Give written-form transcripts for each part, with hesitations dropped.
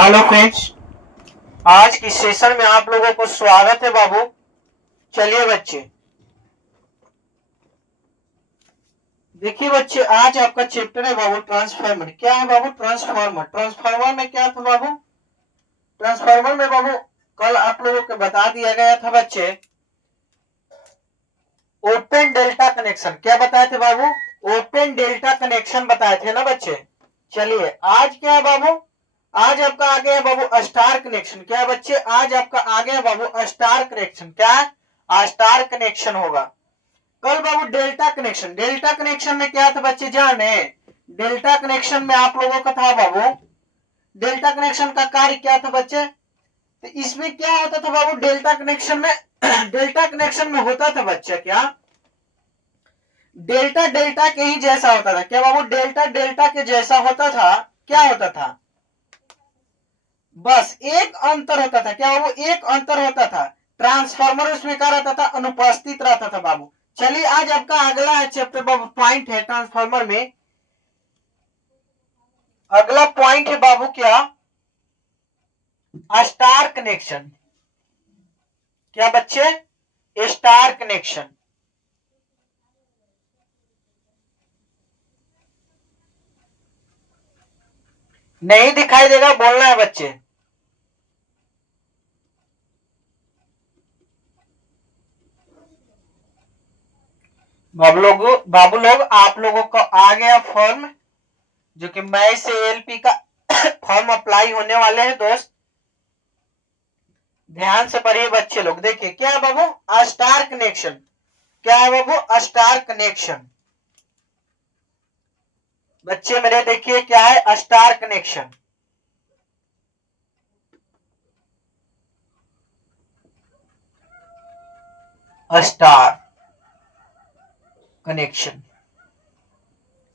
Hello friends, आज की session में आप लोगों को स्वागत है बाबू। चलिए बच्चे, देखिए बच्चे, आज आपका चैप्टर है बाबू ट्रांसफार्मर। क्या है बाबू? ट्रांसफार्मर। ट्रांसफार्मर में क्या था बाबू? ट्रांसफार्मर में बाबू कल आप लोगों को बता दिया गया था बच्चे, ओपन डेल्टा कनेक्शन। क्या बताए थे बाबू? ओपन डेल्टा कनेक्शन बताए थे ना बच्चे। चलिए, आज क्या है बाबू? आज आपका आ गया बाबू स्टार कनेक्शन। क्या है बच्चे? आज आपका आ गया बाबू स्टार कनेक्शन। क्या है? स्टार कनेक्शन होगा। कल बाबू डेल्टा कनेक्शन। डेल्टा कनेक्शन में क्या था बच्चे जाने? डेल्टा कनेक्शन में आप लोगों का था बाबू, डेल्टा कनेक्शन का कार्य क्या था बच्चे? तो इसमें क्या होता था बाबू डेल्टा कनेक्शन में? डेल्टा कनेक्शन में होता था बच्चे क्या, डेल्टा डेल्टा के ही जैसा होता था। क्या बाबू? डेल्टा डेल्टा के जैसा होता था। क्या होता था? बस एक अंतर होता था। क्या बाबू? एक अंतर होता था। ट्रांसफार्मर उसमें क्या रहता था? अनुपस्थित रहता था बाबू। चलिए, आज आपका अगला है चैप्टर बाबू, पॉइंट है ट्रांसफार्मर में। अगला पॉइंट है बाबू क्या? Star connection. क्या बच्चे? Star connection. नहीं दिखाई देगा, बोलना है बच्चे। बाबू लोग आप लोगों को आ गया फॉर्म, जो कि मई से एलपी का फॉर्म अप्लाई होने वाले हैं दोस्त। ध्यान से पढ़िए बच्चे लोग। देखिए क्या है बाबू? Star connection. क्या है बाबू? Star connection. बच्चे मेरे देखिए क्या है स्टार कनेक्शन। Star connection.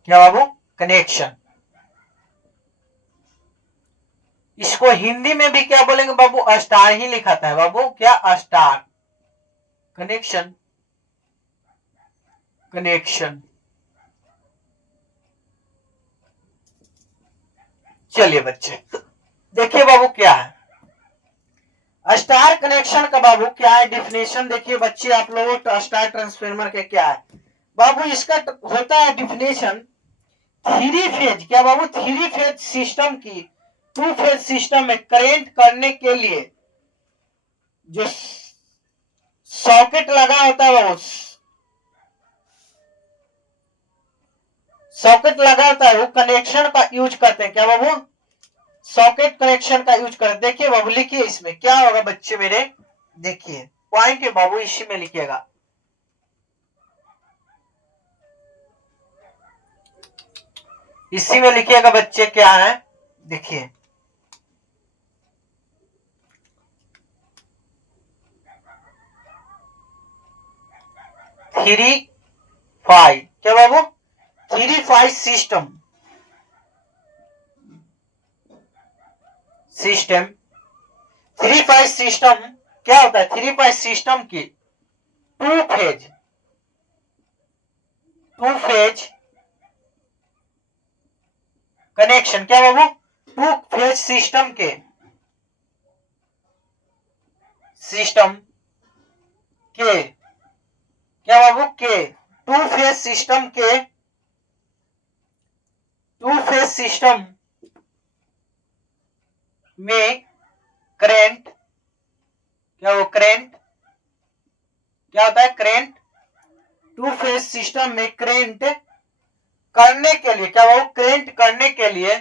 क्या बाबू? कनेक्शन। इसको हिंदी में भी क्या बोलेंगे बाबू? स्टार ही लिखाता है बाबू। क्या? Star connection. कनेक्शन। चलिए बच्चे, देखिए बाबू क्या है स्टार कनेक्शन का। बाबू क्या है डिफिनेशन? देखिए बच्चे आप लोगों, स्टार ट्रांसफार्मर के क्या है बाबू? इसका होता है डिफिनेशन, थ्री फेज। क्या बाबू? थ्री फेज सिस्टम की टू फेज सिस्टम में करेंट करने के लिए जो सॉकेट लगा होता है बाबू, सॉकेट लगा होता है, वो कनेक्शन का यूज करते हैं। क्या बाबू? सॉकेट कनेक्शन का यूज करते। देखिए बाबू, लिखिए इसमें क्या होगा बच्चे मेरे। देखिए पॉइंट है बाबू, इसी में लिखिएगा। इसी में लिखिएगा बच्चे क्या है। देखिए थ्री फाइव। क्या बाबू? Three five system. System three five system क्या होता है? थ्री फाइव सिस्टम की two phase, two phase connection. क्या बाबू? टू फेज सिस्टम के, सिस्टम के, क्या बाबू? के टू फेज सिस्टम के, टू फेज सिस्टम में करेंट। क्या वो करेंट? क्या होता है? करेंट। टू फेज सिस्टम में करेंट करने के लिए। क्या वो? करेंट करने के लिए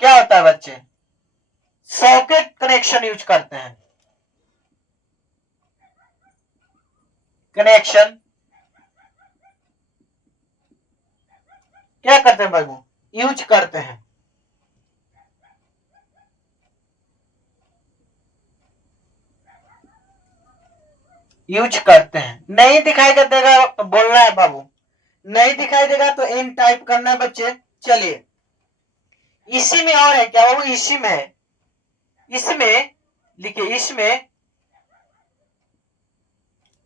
क्या होता है बच्चे? सॉकेट कनेक्शन यूज करते हैं। कनेक्शन क्या करते हैं बाबू? यूज करते हैं। यूज करते हैं। नहीं दिखाई देगा तो बोलना है बाबू। नहीं दिखाई देगा तो इन टाइप करना है बच्चे। चलिए, इसी में और है। क्या बाबू? इसी में है। इसमें लिखिए, इसमें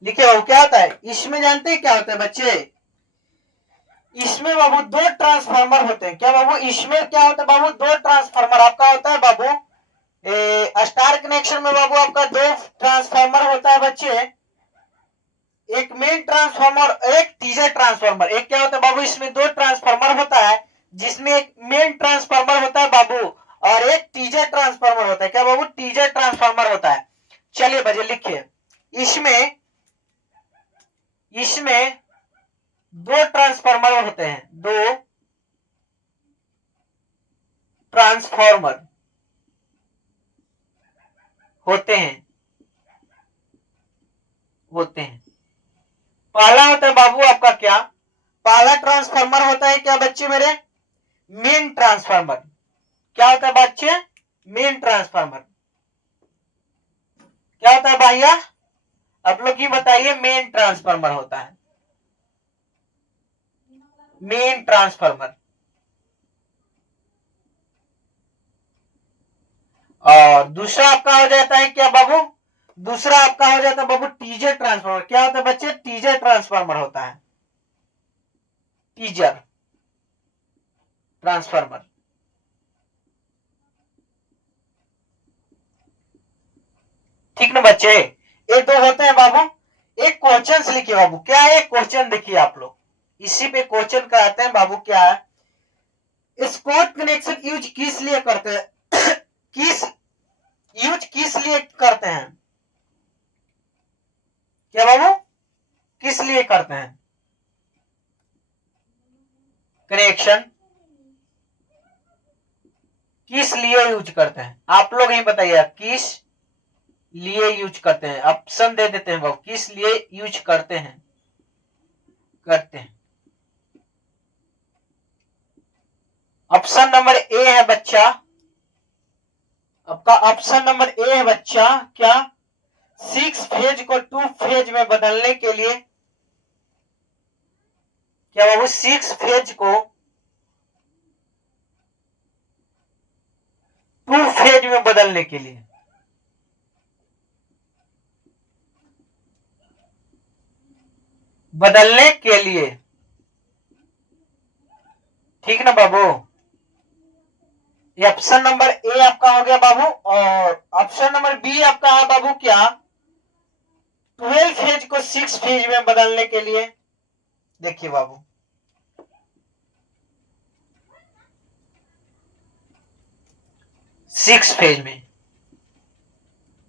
लिखे बाबू क्या होता है इसमें, जानते हैं क्या होता है बच्चे? इसमें बाबू दो ट्रांसफार्मर होते हैं। क्या बाबू इसमें क्या होता है बाबू? दो ट्रांसफार्मर आपका होता है बाबू। स्टार कनेक्शन में बाबू आपका दो ट्रांसफार्मर होता है बच्चे, एक मेन ट्रांसफार्मर, एक टीजर ट्रांसफार्मर। एक क्या होता है बाबू? इसमें दो ट्रांसफार्मर होता है, जिसमें एक मेन ट्रांसफार्मर होता है बाबू और एक टीजर ट्रांसफार्मर होता है। क्या बाबू? टीजर ट्रांसफार्मर होता है। चलिए बजे लिखिए, इसमें इसमें दो ट्रांसफार्मर होते हैं, दो ट्रांसफार्मर होते हैं पहला होता है बाबू आपका क्या? पहला ट्रांसफार्मर होता है क्या बच्चे मेरे? Main transformer. क्या होता है बच्चे? Main transformer. क्या होता है भैया? आप लोग ही बताइए। मेन ट्रांसफार्मर होता है, मेन ट्रांसफार्मर। और दूसरा आपका हो जाता है क्या बाबू? दूसरा आपका हो जाता है बाबू टीजर ट्रांसफार्मर। क्या होता है बच्चे? टीजर ट्रांसफार्मर होता है, टीजर ट्रांसफार्मर। ठीक ना बच्चे? ये दो होते हैं बाबू। एक क्वेश्चन लिखिए बाबू, क्या है क्वेश्चन? देखिए आप लोग, इसी पे क्वेश्चन कराते हैं बाबू। क्या है? स्कॉट कनेक्शन यूज किस लिए करते हैं? किस लिए करते हैं? क्या बाबू? किस लिए करते हैं कनेक्शन? किस लिए यूज करते हैं आप लोग ही बताइए। किस लिए यूज करते हैं? ऑप्शन दे देते हैं बाबू, किस लिए यूज करते हैं? ऑप्शन नंबर ए है बच्चा, आपका ऑप्शन नंबर ए है बच्चा। क्या? 6 फेज को 2 फेज में बदलने के लिए। क्या बाबू? 6 फेज को 2 फेज में बदलने के लिए। ठीक ना बाबू? ये ऑप्शन नंबर ए आपका हो गया बाबू। और ऑप्शन नंबर बी आपका है बाबू क्या? 12 फेज को 6 फेज में बदलने के लिए। देखिए बाबू, 6 फेज में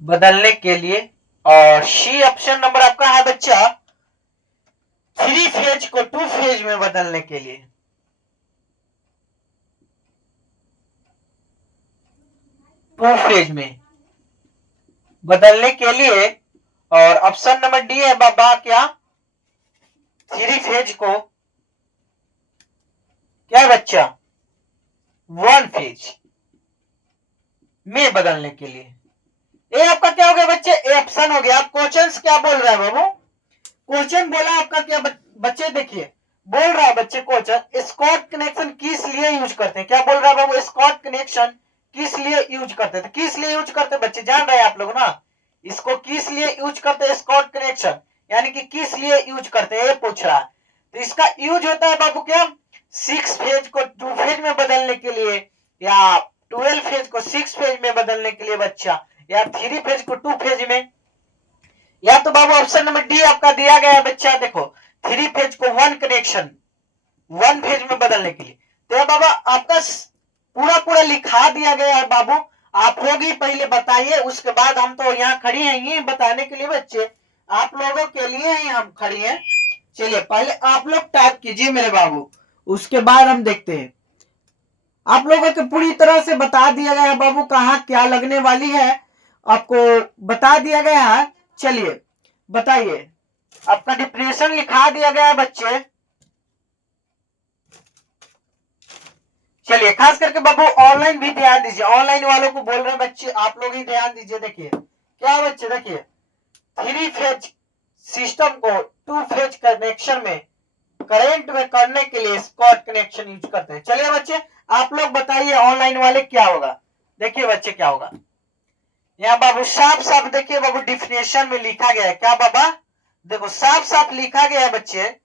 बदलने के लिए। और सी ऑप्शन नंबर आपका है बच्चा 3 फेज को 2 फेज में बदलने के लिए। टू फेज में बदलने के लिए। और ऑप्शन नंबर डी है बाबा क्या? 3 फेज को क्या बच्चा? 1 फेज में बदलने के लिए। ये आपका क्या हो गया बच्चे? ए ऑप्शन हो गया। क्वेश्चन क्या बोल रहा है बाबू? क्वेश्चन बोला आपका क्या बच्चे? देखिए बोल रहा है बच्चे क्वेश्चन, स्कॉट कनेक्शन किस लिए यूज करते हैं? क्या बोल रहा है बाबू? स्कॉट कनेक्शन किस लिए यूज करते हैं? किस लिए यूज करते हैं बच्चे? जान रहे हैं आप लोग ना इसको? किस लिए यूज करते हैं स्कॉट कनेक्शन, यानी कि किस लिए यूज करते हैं ये पूछ रहा है। तो इसका यूज होता है बाबू क्या? 6 फेज को 2 फेज में बदलने के लिए, या 12 फेज को 6 फेज में बदलने के लिए बच्चा, या 3 फेज को 2 फेज में। या तो बाबू ऑप्शन नंबर डी आपका दिया गया है बच्चा। देखो 3 फेज को 1 कनेक्शन 1 फेज में बदलने के लिए। तो बाबा आपका पूरा पूरा लिखा दिया गया है बाबू। आप लोग ही पहले बताइए, उसके बाद हम तो यहाँ खड़ी हैं बताने के लिए बच्चे, आप लोगों के लिए ही हम खड़ी हैं। चलिए पहले आप लोग टाइप कीजिए मेरे बाबू, उसके बाद हम देखते हैं। आप लोगों को पूरी तरह से बता दिया गया है बाबू, कहाँ क्या लगने वाली है आपको बता दिया गया है। चलिए बताइए, आपका डिप्रेशन लिखा दिया गया है बच्चे। चलिए खास करके बाबू ऑनलाइन भी ध्यान दीजिए, ऑनलाइन वालों को बोल रहे हैं बच्चे, आप लोग ही ध्यान दीजिए। देखिए क्या बच्चे, देखिए 3 फेज सिस्टम को 2 फेज कनेक्शन में करंट में करने के लिए स्कॉट कनेक्शन यूज करते हैं। चलिए बच्चे आप लोग बताइए ऑनलाइन वाले क्या होगा। देखिए बच्चे क्या होगा यहाँ बाबू, साफ साफ देखिए बाबू डिफिनेशन में लिखा गया है। क्या बाबा? देखो साफ साफ लिखा गया है बच्चे,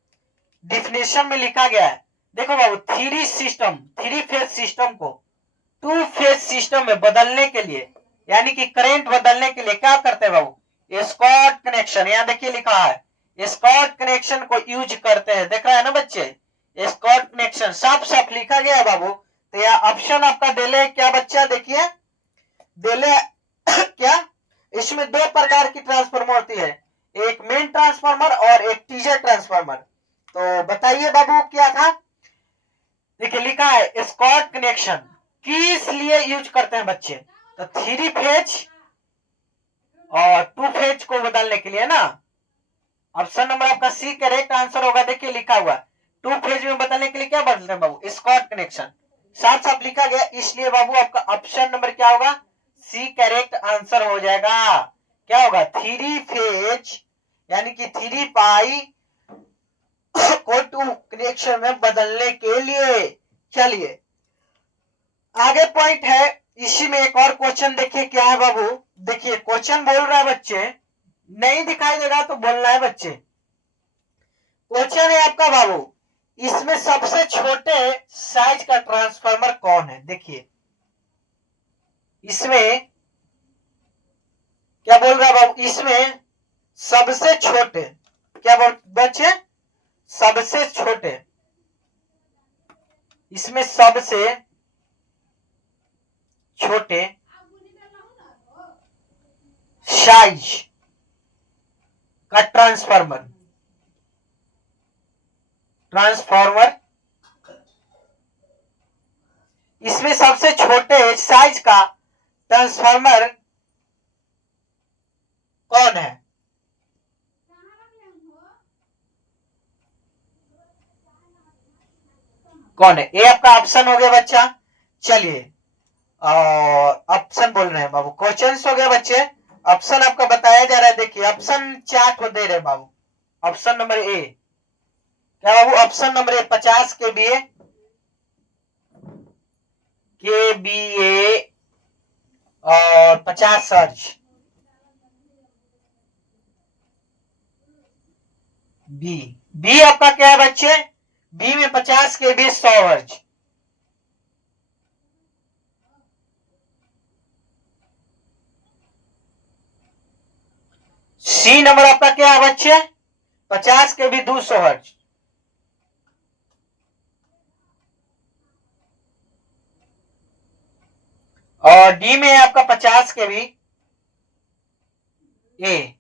डिफिनेशन में लिखा गया है। देखो बाबू, थ्री फेज सिस्टम को टू फेज सिस्टम में बदलने के लिए, यानी कि करंट बदलने के लिए क्या करते हैं बाबू, स्कॉट कनेक्शन, यहां देखिए लिखा है स्कॉट कनेक्शन को यूज करते हैं। देख रहा है ना बच्चे, स्कॉट कनेक्शन साफ साफ लिखा गया है बाबू। तो यह ऑप्शन आपका डेले क्या बच्चा, देखिए डेले क्या, इसमें दो प्रकार की ट्रांसफार्मर होती है, एक मेन ट्रांसफार्मर और एक टीजर ट्रांसफार्मर। तो बताइए बाबू क्या था। देखिए लिखा है स्कॉट कनेक्शन किस लिए यूज करते हैं बच्चे, तो थ्री फेज और टू फेज को बदलने के लिए ना। ऑप्शन नंबर आपका सी करेक्ट आंसर होगा। देखिए लिखा हुआ टू फेज में बदलने के लिए क्या बदलते हैं बाबू, स्कॉट कनेक्शन, साफ साफ लिखा गया, इसलिए बाबू आपका ऑप्शन नंबर क्या होगा, सी करेक्ट आंसर हो जाएगा। क्या होगा, थ्री फेज यानी कि थ्री पाई को टू कनेक्शन में बदलने के लिए। चलिए आगे पॉइंट है, इसी में एक और क्वेश्चन देखिए क्या है बाबू। देखिए क्वेश्चन बोल रहा है बच्चे, नहीं दिखाई देगा तो बोलना है बच्चे। क्वेश्चन है आपका बाबू, इसमें सबसे छोटे साइज का ट्रांसफार्मर कौन है। देखिए इसमें क्या बोल रहा है बाबू, इसमें सबसे छोटे क्या बोल बच्चे, सबसे छोटे, इसमें सबसे छोटे साइज का ट्रांसफार्मर इसमें सबसे छोटे साइज का ट्रांसफार्मर कौन है। कौन है, ये आपका ऑप्शन हो गया बच्चा। चलिए ऑप्शन बोल रहे हैं बाबू, क्वेश्चन हो गया बच्चे, ऑप्शन आपका बताया जा रहा है। देखिए ऑप्शन चार्ट हो दे रहे बाबू। ऑप्शन नंबर ए क्या बाबू, ऑप्शन नंबर ए 50 के और 50 सर्ज। बी आपका क्या है बच्चे, बी में 50 के बी 100 हर्ज। सी नंबर आपका क्या है बच्चे, 50 के बी 200 हर्ज। और डी में आपका 50 के बी ए,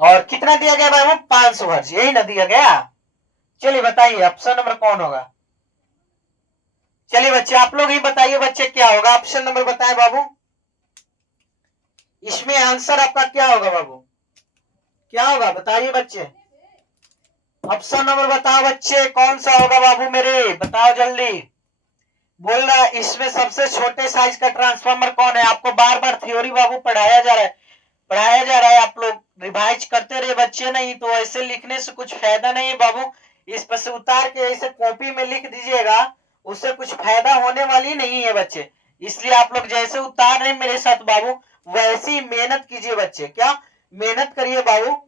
और कितना दिया गया भाई, 500 हर्ज, यही ना दिया गया। चलिए बताइए ऑप्शन नंबर कौन होगा। चलिए बच्चे आप लोग ही बताइए बच्चे क्या होगा, ऑप्शन नंबर बताए बाबू। इसमें आंसर आपका क्या होगा बाबू, क्या होगा बताइए बच्चे, ऑप्शन नंबर बताओ बच्चे, कौन सा होगा बाबू मेरे, बताओ जल्दी। बोल रहा है इसमें सबसे छोटे साइज का ट्रांसफार्मर कौन है। आपको बार बार थ्योरी बाबू पढ़ाया जा रहा है, आप लोग रिवाइज करते रहे बच्चे, नहीं तो ऐसे लिखने से कुछ फायदा नहीं है बाबू। इस पर से उतार के ऐसे कॉपी में लिख दीजिएगा, उससे कुछ फायदा होने वाली नहीं है बच्चे। इसलिए आप लोग जैसे उतार रहे मेरे साथ बाबू, वैसी मेहनत कीजिए बच्चे, क्या मेहनत करिए बाबू।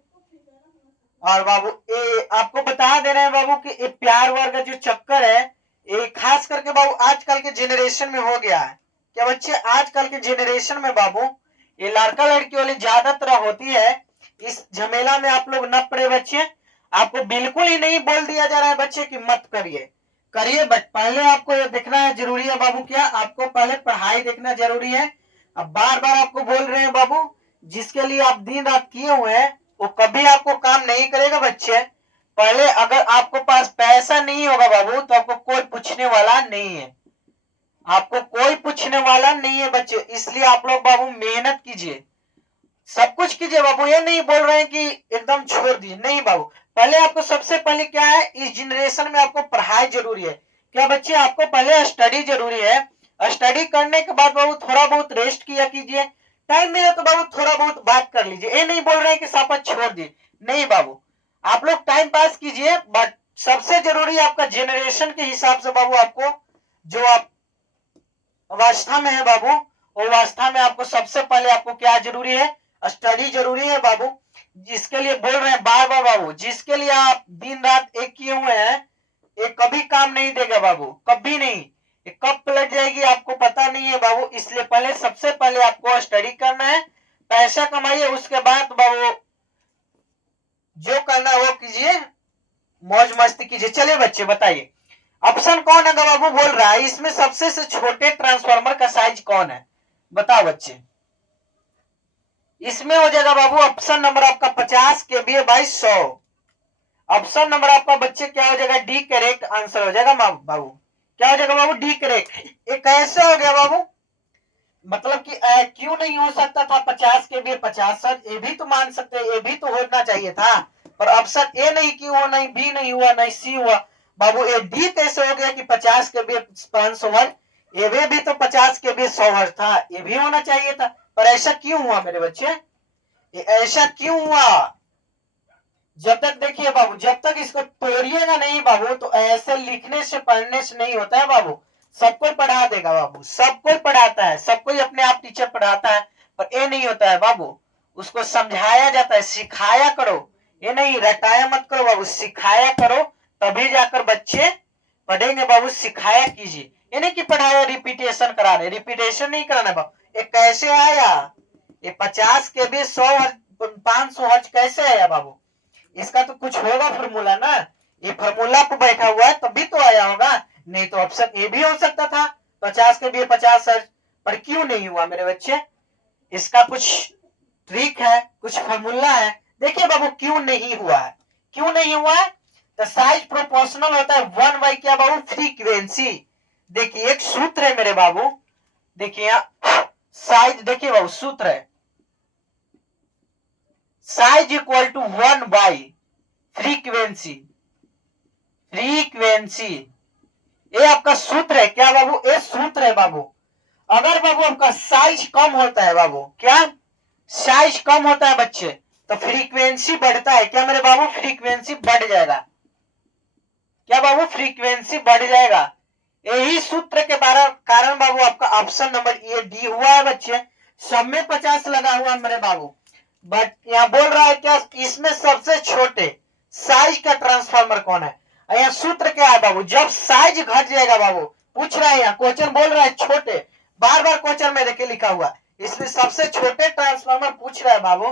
और बाबू ये आपको बता दे रहे हैं बाबू कि ये प्यार वर्ग का जो चक्कर है, ये खास करके बाबू आजकल के जेनरेशन में हो गया है। क्या बच्चे, आजकल के जेनरेशन में बाबू ये लड़का लड़की वाली ज्यादातर होती है। इस झमेला में आप लोग न पड़े बच्चे, आपको बिल्कुल ही नहीं बोल दिया जा रहा है बच्चे कि मत करिए, करिए बट पहले आपको ये देखना है जरूरी है बाबू, क्या आपको पहले पढ़ाई देखना जरूरी है। अब बार बार आपको बोल रहे हैं बाबू, जिसके लिए आप दिन रात किए हुए हैं वो कभी आपको काम नहीं करेगा बच्चे। पहले अगर आपको पास पैसा नहीं होगा बाबू तो आपको कोई पूछने वाला नहीं है, आपको कोई पूछने वाला नहीं है बच्चे। इसलिए आप लोग बाबू मेहनत कीजिए, सब कुछ कीजिए बाबू। ये नहीं बोल रहे हैं कि एकदम छोड़ दिए, नहीं बाबू। पहले आपको सबसे पहले क्या है, इस जनरेशन में आपको पढ़ाई जरूरी है। क्या बच्चे, आपको पहले स्टडी जरूरी है। स्टडी करने के बाद बाबू थोड़ा बहुत रेस्ट किया कीजिए, टाइम मिले तो बाबू थोड़ा बहुत बात कर लीजिए। ये नहीं बोल रहे हैं कि सापत छोड़ दिए, नहीं बाबू। आप लोग टाइम पास कीजिए, बट सबसे जरूरी आपका जेनरेशन के हिसाब से बाबू, आपको जो आप अवस्था में है बाबू, वो अवस्था में आपको सबसे पहले आपको क्या जरूरी है, स्टडी जरूरी है बाबू। जिसके लिए बोल रहे हैं बार बार बाबू, जिसके लिए आप दिन रात एक किए हुए हैं, ये कभी काम नहीं देगा बाबू, कभी नहीं। ये कब पलट जाएगी आपको पता नहीं है बाबू। इसलिए पहले, सबसे पहले आपको स्टडी करना है, पैसा कमाइए, उसके बाद बाबू जो करना है वो कीजिए, मौज मस्ती कीजिए। चलिए बच्चे बताइए, ऑप्शन कौन है बाबू बोल रहा है, इसमें सबसे से छोटे ट्रांसफार्मर का साइज कौन है, बताओ बच्चे। इसमें हो जाएगा बाबू ऑप्शन नंबर आपका 50 केवीए बाई 100। ऑप्शन नंबर आपका बच्चे क्या हो जाएगा, डी करेक्ट आंसर हो जाएगा बाबू। क्या हो जाएगा बाबू, डी करेक्ट। ये कैसे हो गया बाबू, मतलब कि क्यों नहीं हो सकता था 50 केवीए 50 सर, ये भी तो मान सकते हैं, ये भी तो होना चाहिए था। पर ऑप्शन ए नहीं क्यों हुआ, नहीं बी नहीं हुआ, नहीं सी हुआ बाबू। ये डी कैसे हो गया कि 50 केवीए 500 वर्ड, ये भी तो 50 केवीए 100 वर्ड था, ये भी होना चाहिए था। पर ऐसा क्यों हुआ मेरे बच्चे, ये ऐसा क्यों हुआ। जब तक देखिए बाबू, जब तक इसको तोड़िएगा नहीं बाबू, तो ऐसे लिखने से पढ़ने से नहीं होता है बाबू। सब कोई पढ़ा देगा बाबू, सब कोई पढ़ाता है, सब कोई अपने आप टीचर पढ़ाता है, पर ये नहीं होता है बाबू। उसको समझाया जाता है, सिखाया करो, ये नहीं रटाया मत करो बाबू, सिखाया करो, तभी जाकर बच्चे पढ़ेंगे बाबू। सिखाया कीजिए, ये नहीं कि पढ़ाया रिपीटेशन करा रहे, रिपीटेशन नहीं कराना बाबू। ये कैसे आया, ये 50 के भी 100 500 हर्ज कैसे आया बाबू, इसका तो कुछ होगा फॉर्मूला ना, ये फॉर्मूला पे बैठा हुआ है तभी तो आया होगा, नहीं तो ऑप्शन ए भी हो सकता था 50 के भी 50 सर। पर क्यों नहीं हुआ मेरे बच्चे, इसका कुछ ट्रिक है, कुछ फॉर्मूला है। देखिए बाबू क्यों नहीं हुआ है, क्यों नहीं हुआ है, तो साइज प्रोपोर्शनल होता है 1 बाई क्या बाबू, फ्रीक्वेंसी। देखिए एक सूत्र है मेरे बाबू, देखिए साइज, देखिए बाबू सूत्र है, size equal to 1 by frequency, frequency ये आपका सूत्र है क्या बाबू, ये सूत्र है बाबू। अगर बाबू आपका साइज कम होता है बाबू, क्या साइज कम होता है बच्चे, तो फ्रीक्वेंसी बढ़ता है क्या मेरे बाबू, फ्रीक्वेंसी बढ़ जाएगा, क्या बाबू फ्रीक्वेंसी बढ़ जाएगा। यही सूत्र के कारण बाबू आपका ऑप्शन नंबर ये डी हुआ है बच्चे। सब में 50 लगा हुआ है मेरे बाबू, बट यहाँ बोल रहा है क्या, इसमें सबसे छोटे साइज का ट्रांसफार्मर कौन है। यहाँ सूत्र क्या है बाबू, जब साइज घट जाएगा बाबू, पूछ रहा है यहाँ क्वेश्चन बोल रहा है छोटे, बार बार क्वेश्चन में देखिए लिखा हुआ, इसमें सबसे छोटे ट्रांसफार्मर पूछ रहा है बाबू।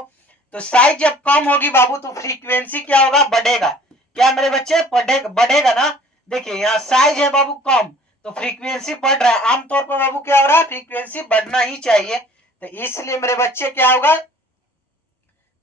तो साइज जब कम होगी बाबू, तो फ्रीक्वेंसी क्या होगा, बढ़ेगा, क्या मेरे बच्चे बढ़ेगा ना। देखिए यहाँ साइज है बाबू कम, तो फ्रीक्वेंसी बढ़ रहा है, आमतौर पर बाबू क्या हो रहा है, फ्रीक्वेंसी बढ़ना ही चाहिए। तो इसलिए मेरे बच्चे क्या होगा,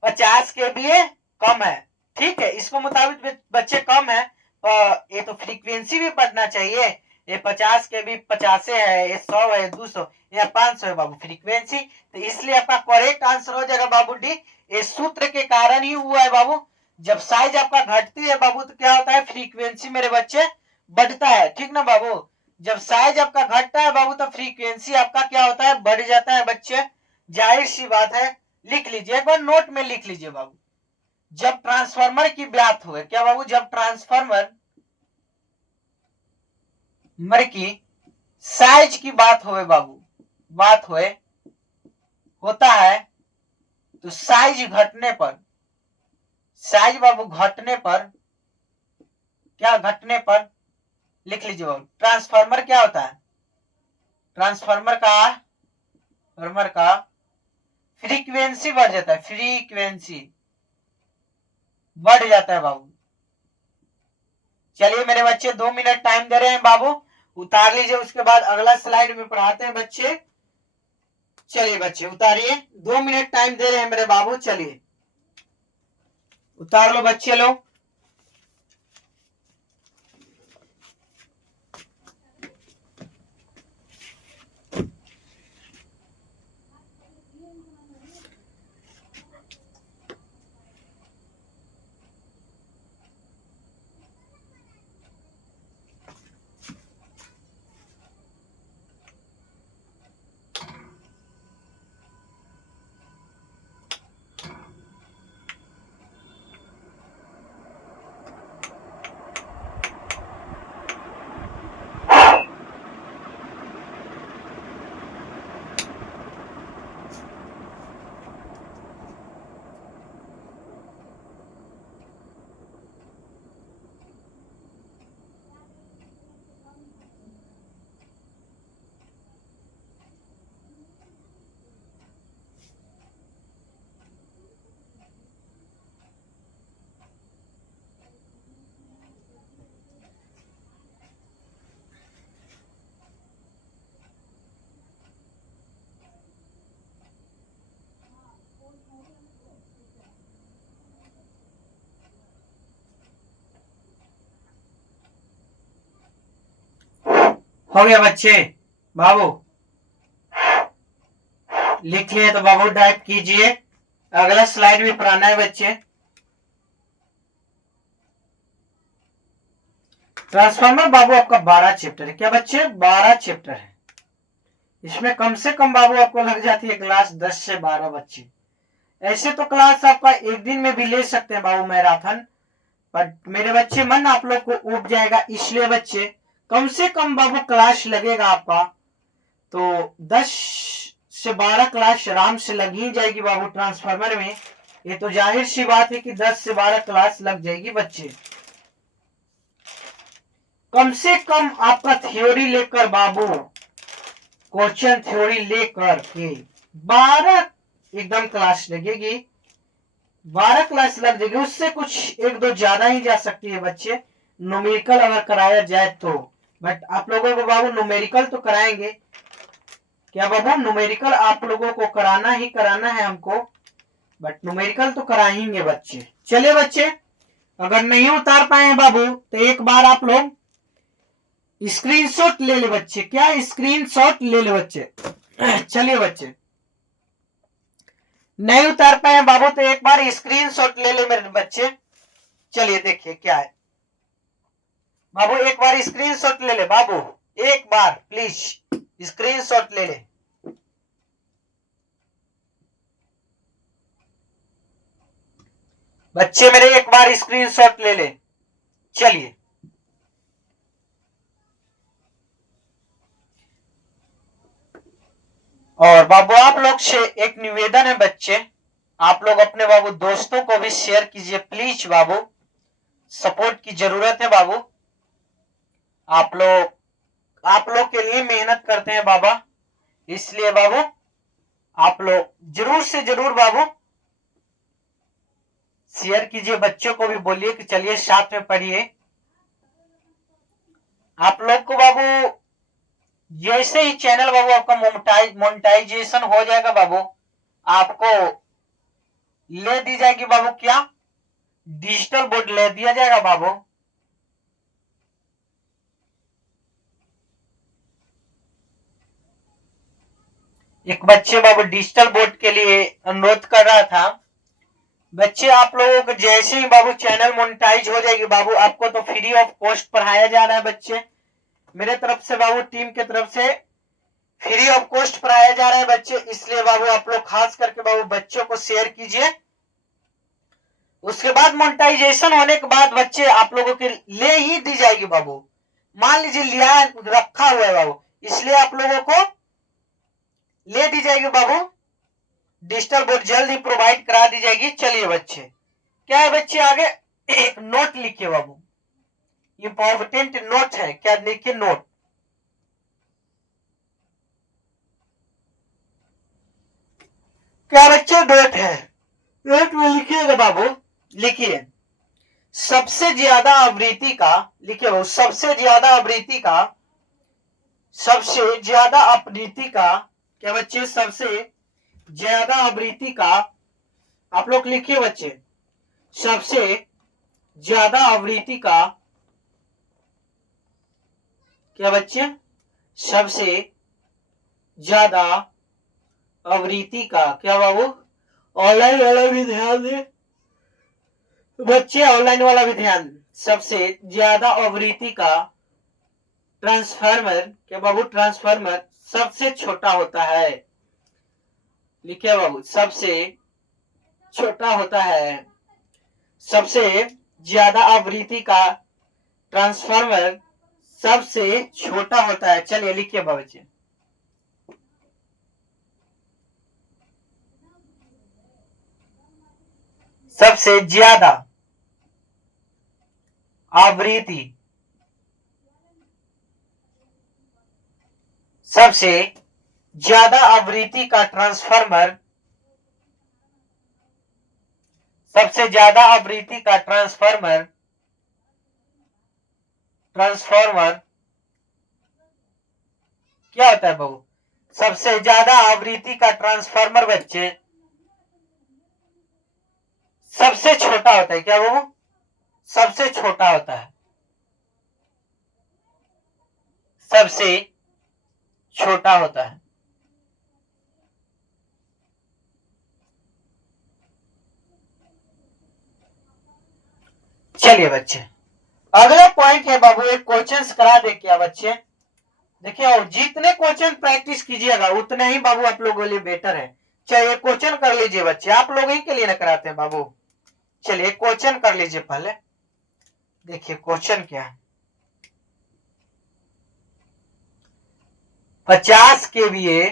50 के भी कम है, ठीक है, इसको मुताबिक बच्चे कम है, ये तो फ्रीक्वेंसी भी बढ़ना चाहिए। ये 50 के भी 50 है, ये 100 है, 200 या 500 है बाबू फ्रीक्वेंसी। तो इसलिए आपका करेक्ट आंसर हो जाएगा बाबू डी। ये सूत्र के कारण ही हुआ है बाबू। जब साइज आपका घटती है बाबू, तो क्या होता है, फ्रीक्वेंसी मेरे बच्चे बढ़ता है, ठीक ना बाबू। जब साइज आपका घटता है बाबू, तो फ्रीक्वेंसी आपका क्या होता है, बढ़ जाता है बच्चे, जाहिर सी बात है। लिख लीजिए एक बार, नोट में लिख लीजिए बाबू। जब ट्रांसफार्मर की बात हुए, क्या बाबू, जब ट्रांसफार्मर मर की साइज की बात हुए बाबू, बात हुए होता है, तो साइज घटने पर, साइज बाबू घटने पर, क्या घटने पर, लिख लीजिए बाबू। ट्रांसफार्मर क्या होता है, ट्रांसफार्मर का फ्रीक्वेंसी बढ़ जाता है, फ्रीक्वेंसी बढ़ जाता है बाबू। चलिए मेरे बच्चे 2 मिनट टाइम दे रहे हैं बाबू, उतार लीजिए, उसके बाद अगला स्लाइड में पढ़ाते हैं बच्चे। चलिए बच्चे उतारिए, 2 मिनट टाइम दे रहे हैं मेरे बाबू, चलिए उतार लो बच्चे लोग। हो गया बच्चे? बाबू लिख लिए तो बाबू टाइप कीजिए। अगला स्लाइड भी पुराना है बच्चे। ट्रांसफार्मर बाबू आपका 12 चैप्टर है। क्या बच्चे? 12 चैप्टर है। इसमें कम से कम बाबू आपको लग जाती है क्लास 10 से 12 बच्चे। ऐसे तो क्लास आपका एक दिन में भी ले सकते हैं बाबू मैराथन, बट मेरे बच्चे मन आप लोग को उब जाएगा, इसलिए बच्चे कम से कम बाबू क्लास लगेगा आपका तो 10 से 12 क्लास आराम से लग ही जाएगी बाबू ट्रांसफार्मर में। ये तो जाहिर सी बात है कि 10 से 12 क्लास लग जाएगी बच्चे। कम से कम आपका थ्योरी लेकर बाबू, क्वेश्चन थ्योरी लेकर के 12 एकदम क्लास लगेगी, 12 क्लास लग जाएगी। उससे कुछ एक दो ज्यादा ही जा सकती है बच्चे, न्यूमेरिकल अगर कराया जाए तो। बट आप लोगों को बाबू न्यूमेरिकल तो कराएंगे। क्या बाबू? न्यूमेरिकल आप लोगों को कराना ही कराना है हमको, बट न्यूमेरिकल तो कराएंगे बच्चे। चलिए बच्चे, अगर नहीं उतार पाए हैं बाबू तो एक बार आप लोग स्क्रीनशॉट ले ले बच्चे। क्या? स्क्रीनशॉट ले ले बच्चे। चलिए बच्चे, नहीं उतार पाए बाबू तो एक बार स्क्रीनशॉट ले ले मेरे बच्चे। चलिए देखिए क्या है बाबू, एक बार स्क्रीनशॉट ले ले बाबू, एक बार प्लीज स्क्रीनशॉट ले ले। बच्चे मेरे एक बार स्क्रीनशॉट ले ले। चलिए, और बाबू आप लोग से एक निवेदन है बच्चे, आप लोग अपने बाबू दोस्तों को भी शेयर कीजिए प्लीज बाबू, सपोर्ट की जरूरत है बाबू। आप लोग के लिए मेहनत करते हैं बाबा, इसलिए बाबू आप लोग जरूर से जरूर बाबू शेयर कीजिए, बच्चों को भी बोलिए कि चलिए साथ में पढ़िए। आप लोग को बाबू जैसे ही चैनल बाबू आपका मोनेटाइजेशन हो जाएगा बाबू, आपको ले दी जाएगी बाबू, क्या? डिजिटल बोर्ड ले दिया जाएगा बाबू। एक बच्चे बाबू डिजिटल बोर्ड के लिए अनुरोध कर रहा था। बच्चे आप लोगों को जैसे ही बाबू चैनल मोनेटाइज हो जाएगी बाबू, आपको तो फ्री ऑफ कॉस्ट पढ़ाया जा रहा है बच्चे, मेरे तरफ से बाबू, टीम के तरफ से फ्री ऑफ कॉस्ट पढ़ाया जा रहा है बच्चे। इसलिए बाबू आप लोग खास करके बाबू बच्चों को शेयर कीजिए। उसके बाद मोनेटाइजेशन होने के बाद बच्चे आप लोगों के ले ही दी जाएगी बाबू। मान लीजिए लिया रखा हुआ है बाबू, इसलिए आप लोगों को ले दी जाएगी बाबू, डिजिटल बोर्ड जल्द ही प्रोवाइड करा दी जाएगी। चलिए बच्चे, क्या है बच्चे आगे? एक नोट लिखिए बाबू, इंपॉर्टेंट नोट है। क्या लिखिए? नोट। क्या बच्चे? नोट है। नोट में लिखिएगा बाबू, लिखिए सबसे ज्यादा आवृत्ति का, लिखिए बाबू सबसे ज्यादा आवृत्ति का, सबसे ज्यादा आवृत्ति का, क्या बच्चे? सबसे ज्यादा आवृत्ति का, आप लोग लिखिए बच्चे सबसे ज्यादा आवृत्ति का, क्या बच्चे? सबसे ज्यादा आवृत्ति का, क्या बाबू? ऑनलाइन वाला भी ध्यान दे बच्चे, ऑनलाइन वाला भी ध्यान। सबसे ज्यादा आवृत्ति का ट्रांसफार्मर, क्या बाबू? ट्रांसफार्मर सबसे छोटा होता है। लिखिए बाबू, सबसे छोटा होता है। सबसे ज्यादा आवृत्ति का ट्रांसफार्मर सबसे छोटा होता है। चलिए लिखिए बच्चे, सबसे ज्यादा आवृत्ति, सबसे ज्यादा आवृत्ति का ट्रांसफार्मर, सबसे ज्यादा आवृत्ति का ट्रांसफार्मर क्या होता है बाबू? सबसे ज्यादा आवृत्ति का ट्रांसफार्मर बच्चे सबसे छोटा होता है। क्या बाबू? सबसे छोटा होता है। सबसे छोटा होता है। चलिए बच्चे, अगला पॉइंट है बाबू, एक क्वेश्चन करा दे क्या बच्चे। देखिए, और जितने क्वेश्चन प्रैक्टिस कीजिएगा उतने ही बाबू आप लोगों के लिए बेटर है। चलिए क्वेश्चन कर लीजिए बच्चे, आप लोग ही के लिए ना कराते हैं बाबू। चलिए क्वेश्चन कर लीजिए पहले। देखिए क्वेश्चन क्या है। 50 केवीए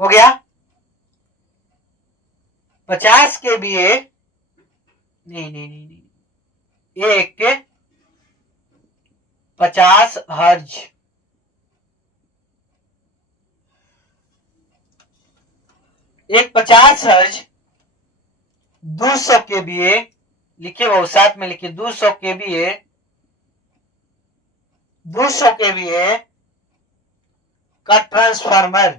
हो गया, 50 केवीए नहीं, एक 50 हर्ज, एक 50 हर्ज 200 केवीए, लिखिए वो साथ में लिखिए 200 केवीए, 200 केवीए का ट्रांसफार्मर,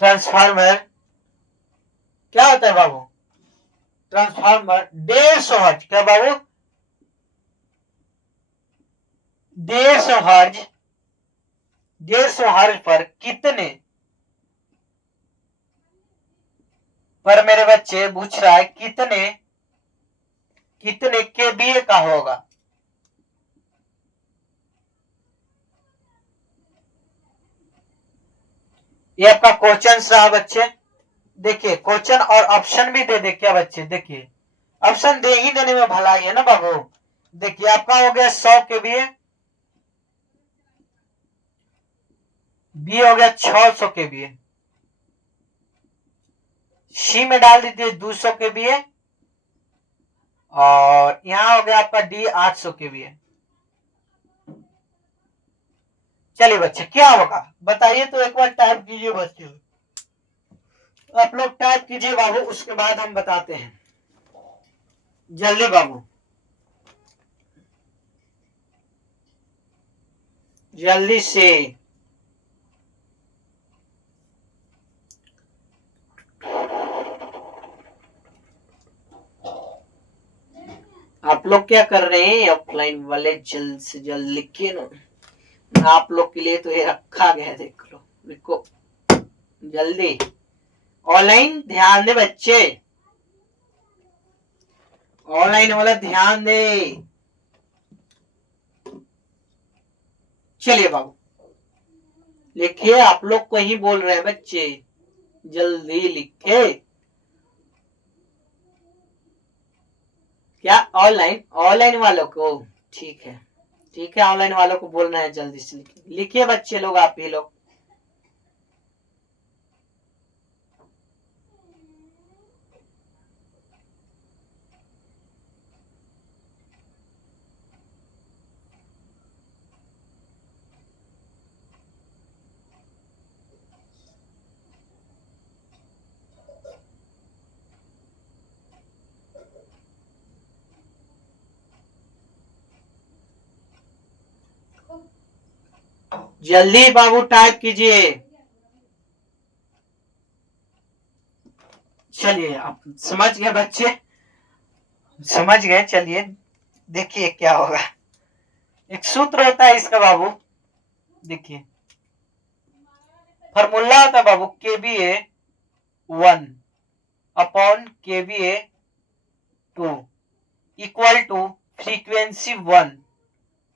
ट्रांसफार्मर क्या होता है बाबू। ट्रांसफार्मर 150 हर्ज, क्या बाबू 150 हर्ज, 150 हर्ज पर कितने, पर मेरे बच्चे पूछ रहा है कितने केवीए का होगा। ये आपका क्वेश्चन रहा बच्चे। देखिए क्वेश्चन और ऑप्शन भी दे दे क्या बच्चे, देखिए ऑप्शन दे ही देने में भलाई है ना बाबू। देखिए आपका हो गया 100 केवीए, बी हो गया 600 केवीए, सी में डाल दीजिए 200 केवीए, और यहां हो गया आपका डी 800 केवीए। चलिए बच्चे क्या होगा बताइए, तो एक बार टाइप कीजिए बच्चे, आप लोग टाइप कीजिए बाबू, उसके बाद हम बताते हैं। जल्दी बाबू, जल्दी से। आप लोग क्या कर रहे हैं ऑफलाइन वाले, जल्द से जल्द लिखिए ना, आप लोग के लिए तो ये रखा गया है, देख लो लिखो जल्दी। ऑनलाइन ध्यान दे बच्चे, ऑनलाइन वाला ध्यान दे। चलिए बाबू लिखिए, आप लोग को ही बोल रहे हैं बच्चे, जल्दी लिखे। क्या ऑनलाइन वालों को, ठीक है ठीक है, ऑनलाइन वालों को बोलना है जल्दी से लिखिए बच्चे लोग, आप ही लोग। जल्दी बाबू टाइप कीजिए। चलिए आप समझ गए बच्चे, समझ गए। चलिए देखिए क्या होगा, एक सूत्र होता है इसका बाबू। देखिए फॉर्मूला होता है बाबू, kVA 1 upon kVA 2 equal to frequency 1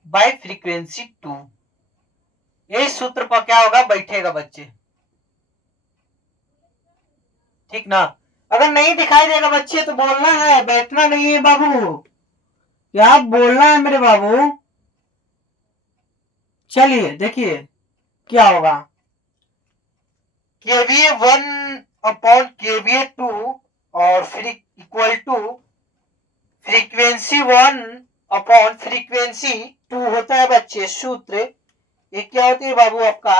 by frequency 2। यही सूत्र पर क्या होगा, बैठेगा बच्चे, ठीक ना। अगर नहीं दिखाई देगा बच्चे तो बोलना है, बैठना नहीं है बाबू, क्या बोलना है मेरे बाबू। चलिए देखिए क्या होगा, केवीए 1 अपॉन केवीए 2 और फिर equal to frequency 1 upon frequency 2 होता है बच्चे सूत्र। ये क्या होती है बाबू आपका,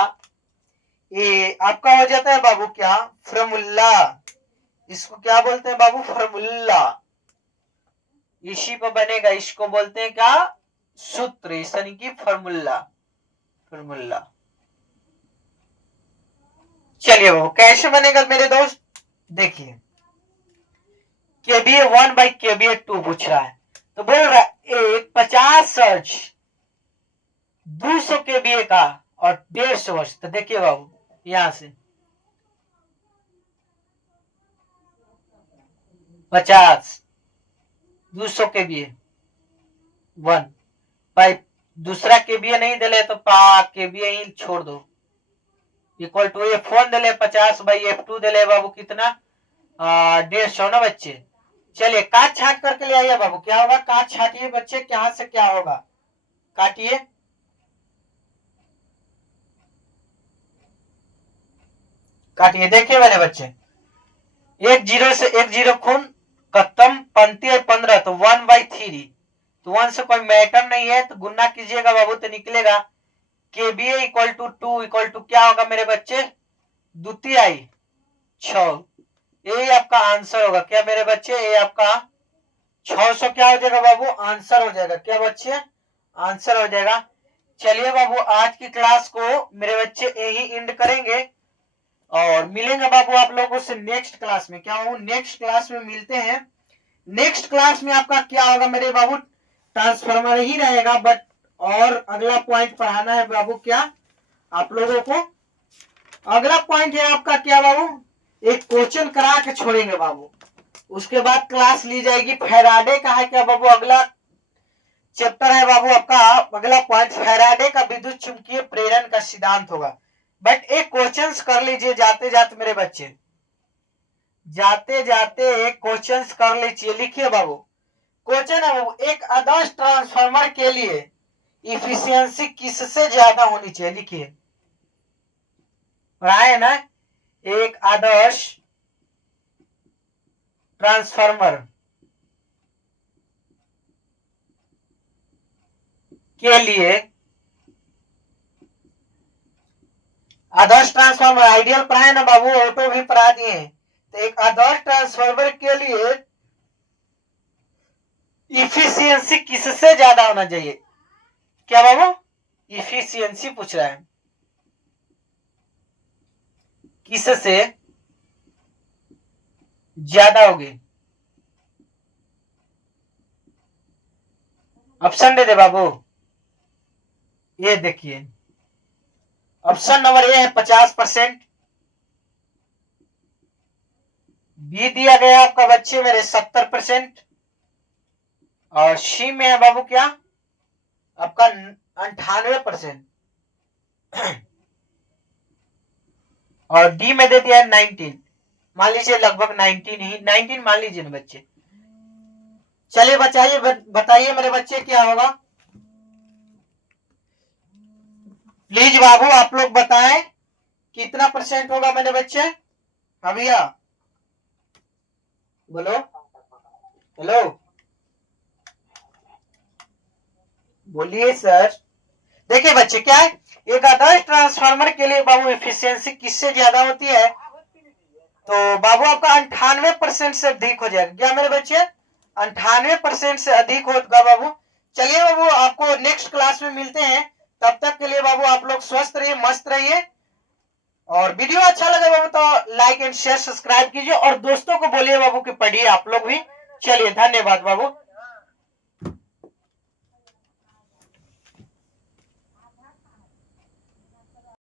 ये आपका हो जाता है बाबू क्या, फॉर्मूला। इसको क्या बोलते हैं बाबू, फॉर्मूला। इसी पर बनेगा, इसको बोलते हैं क्या, सूत्र, यानी कि फॉर्मूला। चलिए बाबू कैसे बनेगा मेरे दोस्त, देखिए केबीए 1 बाई केबीए 2 पूछ रहा है, तो बोल रहा है एक 50 सर्ज 200 केबीए का और 150 वर्ष। तो देखिए बाबू यहां से 50 200 केबीए 1 बाई दूसरा केबीए नहीं दिले तो केबीए ही छोड़ दो, इक्वल टू ये फोन दिले 50 बाई F2 दिले बाबू कितना 150 ना बच्चे। चलिए काट छाट करके ले आइए बाबू, क्या होगा काट छाटिए बच्चे, क्या से क्या होगा, काटिए। काटिए देखिए मेरे बच्चे, 1 0 से 1 0 खून खत्म, पंक्ति है 15 तो 1 बाई 3, तो 1 से कोई मैटर नहीं है तो गुना कीजिएगा बाबू तो निकलेगा KBA equal to 2 equal to क्या होगा मेरे बच्चे द्वितीय 6। ये आपका आंसर होगा क्या मेरे बच्चे, ये आपका 600 क्या हो जाएगा बाबू आंसर हो जाएगा, क्या बच्चे आंसर हो जाएगा। चलिए बाबू आज की क्लास को मेरे बच्चे यही एंड करेंगे और मिलेंगे बाबू आप लोगों से नेक्स्ट क्लास में। क्या बाबू नेक्स्ट क्लास में मिलते हैं। नेक्स्ट क्लास में आपका क्या होगा मेरे बाबू ट्रांसफार्मर ही रहेगा, बट और अगला पॉइंट पढ़ाना है बाबू क्या आप लोगों को। अगला पॉइंट है आपका क्या बाबू, एक क्वेश्चन करा के छोड़ेंगे बाबू, उसके बाद क्लास ली जाएगी फैराडे का है क्या बाबू, अगला चैप्टर है बाबू आपका। अगला पॉइंट फैराडे का विद्युत चुंबकीय प्रेरण का सिद्धांत होगा। बट एक क्वेश्चंस कर लीजिए जाते जाते मेरे बच्चे, जाते जाते क्वेश्चंस कर लीजिए, लिखिए बाबू क्वेश्चन है बाबू, एक आदर्श ट्रांसफार्मर के लिए इफिशियंसी किससे ज्यादा होनी चाहिए, लिखिए पढ़ाए ना। एक आदर्श ट्रांसफार्मर के लिए, आदर्श ट्रांसफार्मर आइडियल पढ़ाए ना बाबू, ऑटो भी पढ़ा दिए। तो एक आदर्श ट्रांसफार्मर के लिए इफिशियंसी किससे ज्यादा होना चाहिए, क्या बाबू इफिशियंसी पूछ रहा है किससे ज्यादा होगी। ऑप्शन दे दे बाबू, ये देखिए ऑप्शन नंबर ए है 50%, बी दिया गया आपका बच्चे मेरे 70%, और सी में है बाबू क्या आपका 98%, और डी में दे दिया है 19, मान लीजिए लगभग 19 मान लीजिए ना बच्चे। चलिए बचाइए बताइए मेरे बच्चे क्या होगा, प्लीज बाबू आप लोग बताएं कितना परसेंट होगा मेरे बच्चे। हाँ भैया बोलो, हेलो बोलिए सर। देखिए बच्चे क्या है, एक आदर्श ट्रांसफार्मर के लिए बाबू एफिशिएंसी किससे ज्यादा होती है, तो बाबू आपका 98% से अधिक हो जाएगा, क्या मेरे बच्चे 98% से अधिक होगा बाबू। चलिए बाबू आपको नेक्स्ट क्लास में मिलते हैं, तब तक के लिए बाबू आप लोग स्वस्थ रहिए मस्त रहिए, और वीडियो अच्छा लगे बाबू तो लाइक एंड शेयर सब्सक्राइब कीजिए और दोस्तों को बोलिए बाबू कि पढ़िए आप लोग भी। चलिए धन्यवाद बाबू।